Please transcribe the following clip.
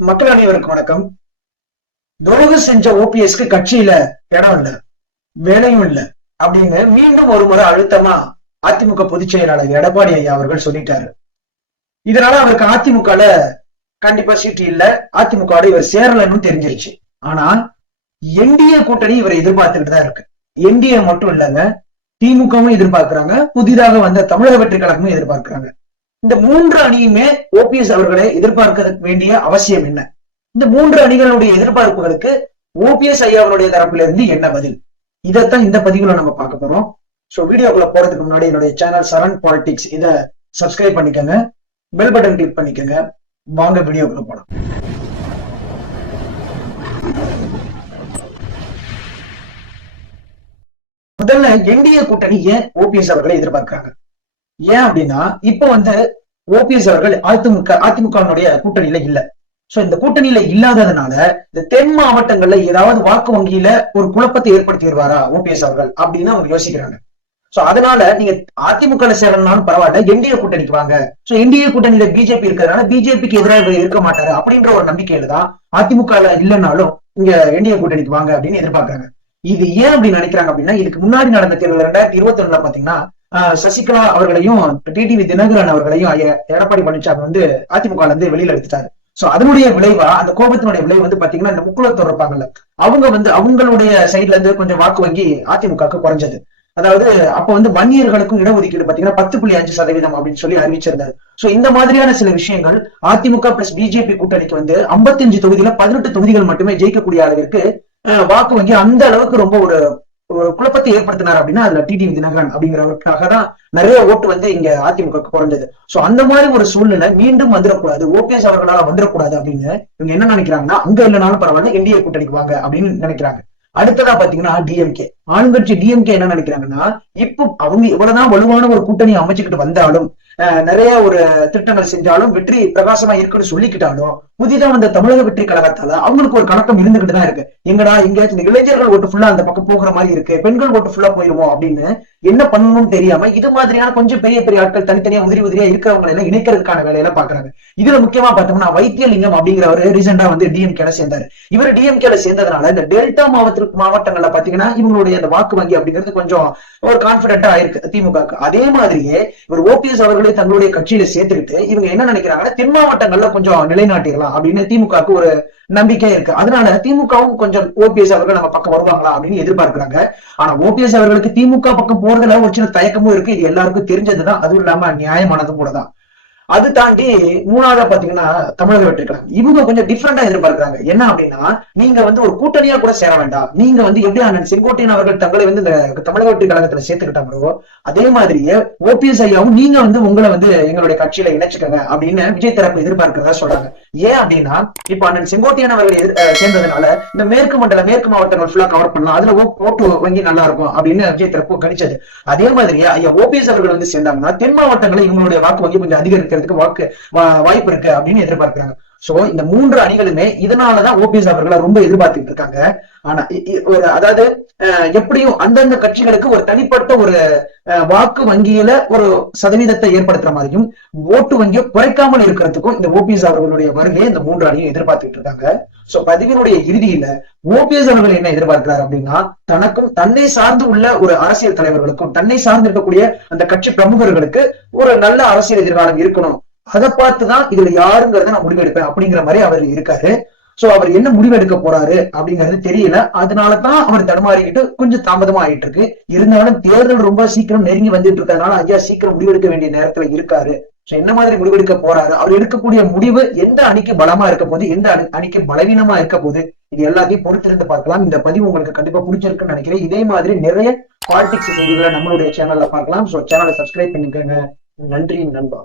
மக்கள் அனைவருக்கும் வணக்கம். துரோகம் செஞ்ச ஓபிஎஸ்க்கு கட்சியில இடம் இல்ல, வேலையும் இல்ல அப்படின்னு மீண்டும் ஒரு முறை அழுத்தமா அதிமுக பொதுச் செயலாளர் எடப்பாடி ஐயா அவர்கள் சொல்லிட்டாரு. இதனால அவருக்கு அதிமுகல கண்டிப்பா சீட்டு இல்ல, அதிமுக இவர் சேரலன்னு தெரிஞ்சிருச்சு. ஆனா என்டிஏ கூட்டணி இவரை எதிர்பார்த்துக்கிட்டு தான் இருக்கு. என்டிஏ மட்டும் இல்லங்க, திமுகவும் எதிர்பார்க்கிறாங்க, புதிதாக வந்த தமிழக வெற்றி கழகமும் எதிர்பார்க்கிறாங்க. இந்த மூன்று அணியுமே ஓபிஎஸ் அவர்களை எதிர்பார்க்க வேண்டிய அவசியம் என்ன? இந்த மூன்று அணிகளுடைய எதிர்பார்ப்புகளுக்கு ஓபிஎஸ் ஐயாவுடைய தரப்புல இருந்து என்ன பதில்? இதைத்தான் இந்த பதிவுல நம்ம பார்க்க போறோம். சோ வீடியோக்குள்ள போறதுக்கு முன்னாடி என்னுடைய சேனல் சரண் பாலிடிக்ஸ் இதை சப்ஸ்கிரைப் பண்ணிக்கோங்க, பெல் பட்டன் கிளிக் பண்ணிக்கோங்க. வாங்க வீடியோக்குள்ள போலாம். முதல்ல என்டிஏ கூட்டணி ஏன் ஓபிஎஸ் அவர்களை எதிர்பார்க்கிறாங்க? ஏன் அப்படின்னா இப்ப ஓபிஎஸ் அவர்கள் அதிமுக கூட்டணியில இல்ல. சோ இந்த கூட்டணியில இல்லாததுனால இந்த தென் மாவட்டங்கள்ல ஏதாவது வாக்கு வங்கியில ஒரு குழப்பத்தை ஏற்படுத்தி வருவாரா ஓபிஎஸ் அவர்கள் அப்படின்னு அவங்க யோசிக்கிறாங்க. சோ அதனால நீங்க அதிமுக சேரணும்னாலும் பரவாயில்ல, என்டிஏ கூட்டணிக்கு வாங்க. சோ என்டிஏ கூட்டணியில பிஜேபி இருக்கிறதுனால பிஜேபிக்கு எதிராக இருக்க மாட்டாரு அப்படின்ற ஒரு நம்பிக்கையில தான் அதிமுக இல்லைன்னாலும் இங்க என்டிஏ கூட்டணிக்கு வாங்க அப்படின்னு எதிர்பார்க்கறாங்க. இது ஏன் அப்படி நினைக்கிறாங்க அப்படின்னா, இதுக்கு முன்னாடி நடந்த தேர்தல் 2021 பாத்தீங்கன்னா சசிகலா அவர்களையும் டிடிவி தினகரன் அவர்களையும் எடப்பாடி பழனிசாமி அதிமுக வெளியில எடுத்துட்டாரு. சோ அதனுடைய விளைவா, அந்த கோபத்தினுடைய விளைவு பாத்தீங்கன்னா இந்த முக்குளத்தோர் இருப்பாங்கல்ல, அவங்க அவங்களுடைய சைட்ல இருந்து கொஞ்சம் வாக்கு வங்கி அதிமுக குறைஞ்சது. அதாவது அப்ப வன்னியர்களுக்கும் இடஒதுக்கீடு பாத்தீங்கன்னா 10.5% அப்படின்னு சொல்லி அறிவிச்சிருந்தாரு. சோ இந்த மாதிரியான சில விஷயங்கள் அதிமுக பிளஸ் பிஜேபி கூட்டணிக்கு 55 தொகுதியில 18 தொகுதிகள் மட்டுமே ஜெயிக்கக்கூடிய அளவிற்கு வாக்கு வங்கி அந்த அளவுக்கு ரொம்ப ஒரு குழப்பத்தை ஏற்படுத்தினார். அப்படின்னா அதுல டிடிவி தினகரன் அப்படிங்கிறவருக்காக தான் நிறைய ஓட்டு இங்க அதிமுக குறைஞ்சது. சோ அந்த மாதிரி ஒரு சூழ்நிலை மீண்டும் வந்துடக்கூடாது, ஓபிஎஸ் அவர்களால வந்துடக்கூடாது அப்படின்னு இவங்க என்ன நினைக்கிறாங்கன்னா, அங்க இல்லைனாலும் பரவாயில்ல என்டிஏ கூட்டணிக்கு வாங்க அப்படின்னு நினைக்கிறாங்க. அடுத்ததா பாத்தீங்கன்னா டிஎம்கே, ஆளுங்கட்சி டிஎம்கே என்ன நினைக்கிறாங்கன்னா, இப்போ அவங்க இவ்வளவுதான் வலுவான ஒரு கூட்டணி அமைச்சுக்கிட்டு வந்தாலும், நிறைய ஒரு திட்டங்கள் செஞ்சாலும், வெற்றி பிரகாசமா இருக்குன்னு சொல்லிக்கிட்டாலும், புதிதா வந்த தமிழக வெற்றி கழகத்தால அவங்களுக்கு ஒரு கணக்கம் இருந்துகிட்டு தான் இருக்கு. எங்கடா எங்கேயாச்சும் இந்த இளைஞர்கள் ஓட்டு ஃபுல்லா அந்த பக்கம் போகிற மாதிரி இருக்கு, பெண்கள் ஓட்டு ஃபுல்லா போயிருவோம் அப்படின்னு என்ன பண்ணணும்னு தெரியாம இது மாதிரியான கொஞ்சம் பெரிய பெரிய ஆட்கள் தனித்தனியா உதிரியா இருக்கிறவங்க எல்லாம் இணைக்கிறதுக்கான வேலையில பாக்குறாங்க. இதுல முக்கியமா பார்த்தோம்னா வைத்தியலிங்கம் அப்படிங்கிறவர் ரீசெண்டா டிஎம்கேல சேர்ந்தாரு. இவர் டிஎம்கேல சேர்ந்ததுனால இந்த டெல்டா மாவட்டங்கள்ல பாத்தீங்கன்னா இவங்களுடைய அந்த வாக்கு வங்கி அப்படிங்கிறது கொஞ்சம் ஒரு கான்பிடென்டா ஆயிருக்கு திமுக. அதே மாதிரியே இவர் ஓபிஎஸ் அவர்களை தங்களுடைய கட்சியில சேர்த்துக்கிட்டு இவங்க என்ன நினைக்கிறாங்கன்னா, தென் மாவட்டங்கள்ல கொஞ்சம் நிலைநாட்டிடலாம் அப்படின்னு திமுகவுக்கு ஒரு நம்பிக்கை இருக்கு. அதனால திமுகவும் கொஞ்சம் ஓபிஎஸ் அவர்கள் நம்ம பக்கம் வருவாங்களா அப்படின்னு எதிர்பார்க்கிறாங்க. ஆனா ஓபிஎஸ் அவர்களுக்கு திமுக பக்கம் போறதுல ஒரு சின்ன தயக்கமும் இருக்கு. இது எல்லாருக்கும் தெரிஞ்சதுதான், அதுவும் இல்லாம நியாயமானதும் கூட தான். அது தாண்டி மூணாவதா பாத்தீங்கன்னா தமிழக வெற்றி கழகம், இவங்க கொஞ்சம் டிஃபரெண்டா எதிர்பார்க்கிறாங்க. என்ன அப்படின்னா, நீங்க ஒரு கூட்டணியா கூட சேர வேண்டாம், நீங்க எப்படி அண்ணன் செங்கோட்டையன் அவர்கள் தங்களை இந்த தமிழக வெற்றி கழகத்துல சேர்த்துக்கிட்டாங்களோ அதே மாதிரியே ஓபிஎஸ் ஐயாவும் நீங்க உங்களை எங்களுடைய கட்சியில இணைச்சுக்கங்க அப்படின்னு விஜய் தரப்பு எதிர்பார்க்கிறதா சொல்றாங்க. ஏன் அப்படின்னா, இப்ப அண்ணன் செங்கோட்டையன் அவர்கள் சேர்ந்ததுனால இந்த மேற்கு மாவட்டங்கள் ஃபுல்லா கவர் பண்ணலாம், அதுல ஓட்டு வங்கி நல்லா இருக்கும் அப்படின்னு விஜய் தரப்பு கணிச்சது. அதே மாதிரியே ஐயா ஓபிஎஸ் அவர்கள் சேர்ந்தாங்கன்னா தென் மாவட்டங்களில் இவங்களுடைய வாக்கு வங்கி கொஞ்சம் அதிகரிக்க வாய்ப்பு இருக்கு அப்படின்னு எதிர்பார்க்கிறாங்க. சோ இந்த மூன்று அணிகளுமே இதனாலதான் ஓபிஎஸ் அவர்களை ரொம்ப எதிர்பார்த்துட்டு இருக்காங்க. ஆனா அதாவது எப்படியும் அந்தந்த கட்சிகளுக்கு ஒரு தனிப்பட்ட ஒரு வாக்கு வங்கியில ஒரு சதவீதத்தை ஏற்படுத்துற மாதிரியும் ஓட்டு வங்கியை குறைக்காமல் இருக்கிறதுக்கும் இந்த ஓபிஎஸ் அவர்களுடைய வருகையை இந்த மூன்று அணியும் எதிர்பார்த்துட்டு இருக்காங்க. சோ பதிவினுடைய இறுதியில ஓபிஎஸ் அவர்கள் என்ன எதிர்பார்க்கிறார் அப்படின்னா, தனக்கும் தன்னை சார்ந்து உள்ள ஒரு அரசியல் தலைவர்களுக்கும் தன்னை சார்ந்து இருக்கக்கூடிய அந்த கட்சி பிரமுகர்களுக்கு ஒரு நல்ல அரசியல் எதிர்காலம் இருக்கணும், அதை பார்த்துதான் இதுல யாருங்கிறத நான் முடிவெடுப்பேன் அப்படிங்கிற மாதிரி அவர் இருக்காரு. சோ அவர் என்ன முடிவெடுக்க போறாரு அப்படிங்கிறது தெரியல. அதனாலதான் அவர் தடுமாறிக்கிட்டு கொஞ்சம் தாமதமா ஆயிட்டு இருக்கு. இருந்தாலும் தேர்தல் ரொம்ப சீக்கிரம் நெருங்கி வந்துட்டு இருக்கிறதுனால ஐயா சீக்கிரம் முடிவெடுக்க வேண்டிய நேரத்துல இருக்காரு. சோ என்ன மாதிரி முடிவெடுக்க போறாரு, அவர் எடுக்கக்கூடிய முடிவு எந்த அணிக்கு பலமா இருக்க போது, எந்த அணிக்கு பலவீனமா இருக்க போது, இது எல்லாத்தையும் பொறுத்திருந்து பார்க்கலாம். இந்த பதிவு உங்களுக்கு கண்டிப்பா பிடிச்சிருக்குன்னு நினைக்கிறேன். இதே மாதிரி நிறைய பாலிடிக்ஸ் செய்திகளை நம்மளுடைய சேனல்ல பார்க்கலாம். சோ சேனலை சப்ஸ்கிரைப் பண்ணிக்கோங்க. நன்றி நண்பா.